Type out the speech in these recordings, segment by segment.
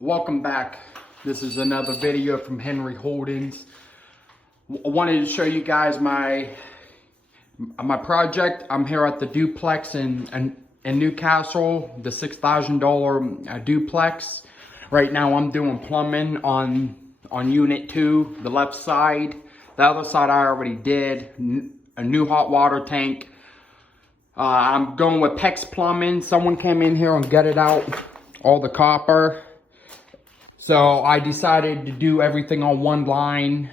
Welcome back. This is another video from Henry Holdings. I wanted to show you guys my project. I'm here at the duplex in Newcastle, the $6,000 duplex. Right now I'm doing plumbing on unit 2, the left side. The other side I already did, a new hot water tank. I'm going with Plex Plumbing. Someone came in here and gutted out all the copper. So I decided to do everything on one line.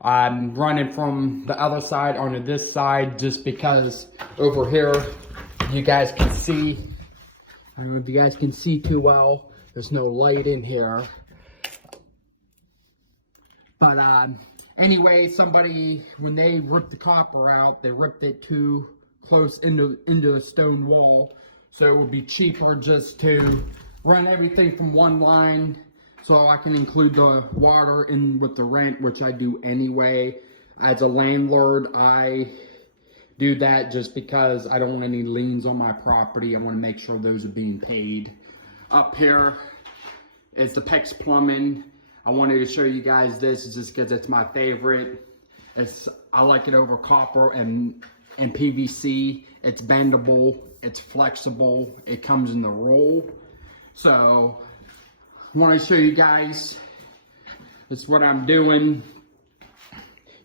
I'm running from the other side onto this side just because over here you guys can see. I don't know if you guys can see too well. There's no light in here. But anyway, somebody, when they ripped the copper out, they ripped it too close into the stone wall. So it would be cheaper just to run everything from one line. So I can include the water in with the rent, which I do anyway. As a landlord, I do that just because I don't want any liens on my property. I want to make sure those are being paid. Up here is the Plex Plumbing. I wanted to show you guys this just because it's my favorite. I like it over copper and PVC. It's bendable, it's flexible, it comes in the roll. So I want to show you guys, this is what I'm doing.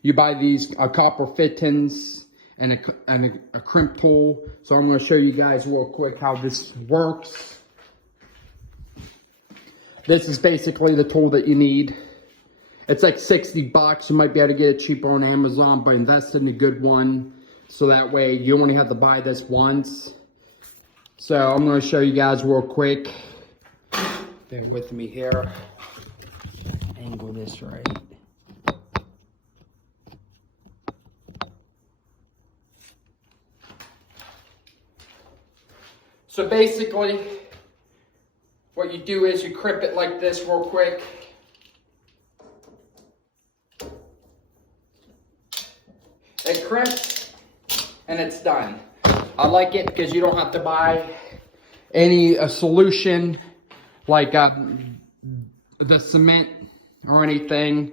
You buy these copper fittings and a crimp tool. So I'm going to show you guys real quick how this works. This is basically the tool that you need. It's like 60 bucks. You might be able to get it cheaper on Amazon, but invest in a good one. So that way you only have to buy this once. So I'm going to show you guys real quick. Bear with me here. Angle this right. So basically, what you do is you crimp it like this real quick. It crimps and it's done. I like it because you don't have to buy any solution like the cement or anything.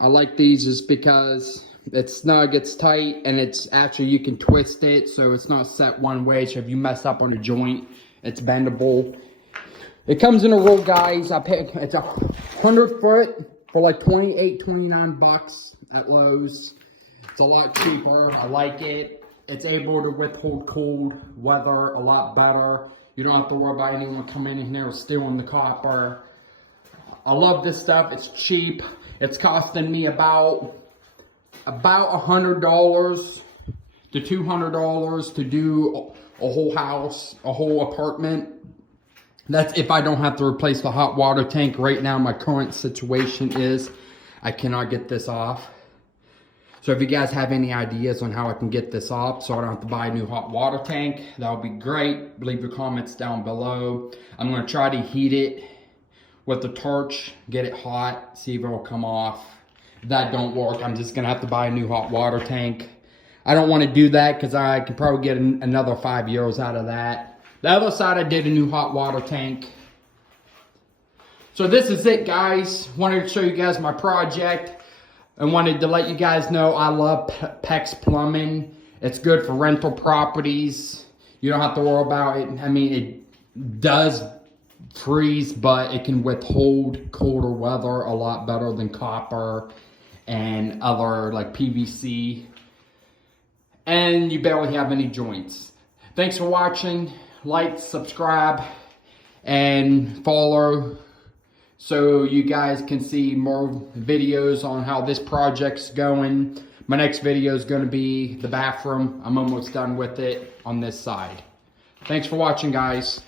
I like these just because it's snug, it's tight, and it's actually, you can twist it so it's not set one way. So if you mess up on a joint, it's bendable. It comes in a roll, guys. It's 100 foot for like 28, 29 bucks at Lowe's. It's a lot cheaper. I like it. It's able to withhold cold weather a lot better. You don't have to worry about anyone coming in here stealing the copper. I love this stuff. It's cheap. It's costing me about $100 to $200 to do a whole house, a whole apartment. That's if I don't have to replace the hot water tank. Right now, my current situation is I cannot get this off. So if you guys have any ideas on how I can get this off so I don't have to buy a new hot water tank, that would be great. Leave your comments down below. I'm going to try to heat it with the torch, get it hot, see if it will come off. If that don't work, I'm just going to have to buy a new hot water tank. I don't want to do that because I can probably get another 5 years out of that. The other side, I did a new hot water tank. So this is it, guys. Wanted to show you guys my project. I wanted to let you guys know I love Plex Plumbing. It's good for rental properties. You don't have to worry about it. I mean, it does freeze, but it can withhold colder weather a lot better than copper and other like PVC. And you barely have any joints. Thanks for watching. Like, subscribe, and follow, so you guys can see more videos on how this project's going. My next video is going to be the bathroom. I'm almost done with it on this side. Thanks for watching, guys.